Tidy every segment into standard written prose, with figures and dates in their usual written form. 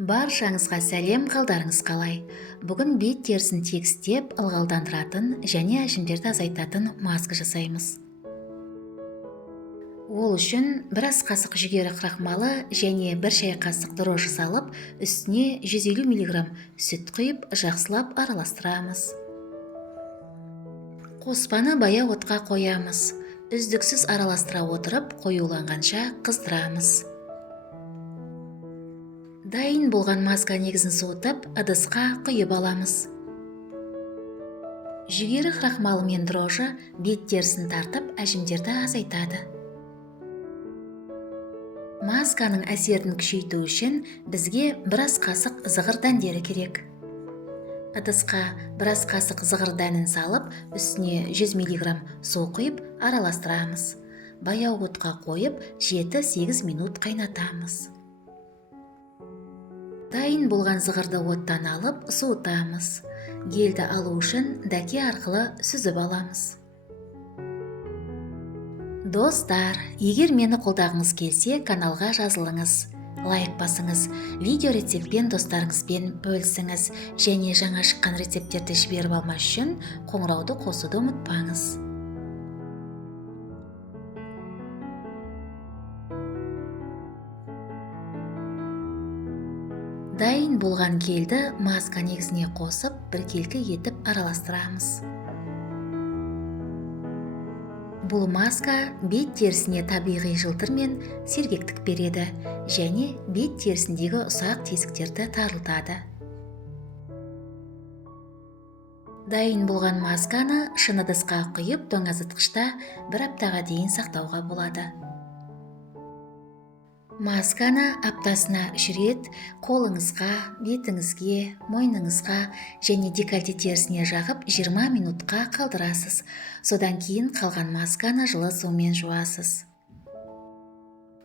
Баршаңызға сәлем, қалдарыңыз қалай? Бүгін бет терісін тегістеп, ылғалдандыратын және әжімдерді азайтатын маска жасаймыз. Ол үшін біраз қасық жүгері крахмалы және бір шай қасық дрожжи салып, үстіне 150 мг сүт құйып, жақсылап араластырамыз. Қоспаны баяу отқа қоямыз. Үздіксіз араластыра отырып, қоюланғанша қыздырамыз. Дайын болған маска негізін суытып, ыдысқа құйып аламыз. Жүгері крахмалы мен дрожжи бет терісін тартып, әжімдерді азайтады. Масканың әсерін күшейту үшін бізге біраз қасық зығыр дәндері керек. Ыдысқа біраз қасық зығыр дәнін салып, үстіне 100 мг су құйып, араластырамыз. Баяу отқа қойып, 7-8 минут қайнатамыз. Дайын болған зығырды оттан алып, суытамыз. Гельді алу үшін дәке арқылы сүзіп аламыз. Достар, егер мені қолдағыңыз келсе, каналға жазылыңыз. Лайк басыңыз, видео рецептпен достарыңызбен бөлісіңіз, және жаңа шыққан рецепттерді жіберіп алмас үшін қоңырауды қосуды ұмытпаңыз. Дайын болған гельді маска негізіне қосып, біркелкі етіп араластырамыз. Бұл маска бет терісіне табиғи жылтыр мен сергектік береді және бет терісіндегі ұсақ тесіктерді тарылтады. Дайын болған масканы шыны ыдысқа құйып, тоңазытқышта 1 аптаға дейін сақтауға болады. Масканы аптасына 3 рет қолыңызға, бетіңізге, мойныңызға және декольте терісіне жағып 20 минутқа қалдырасыз. Содан кейін қалған масканы жылы сумен жуасыз.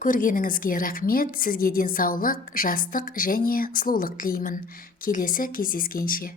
Көргеніңізге рахмет, сізге денсаулық, жастық және сұлулық тілеймін. Келесі кездескенше.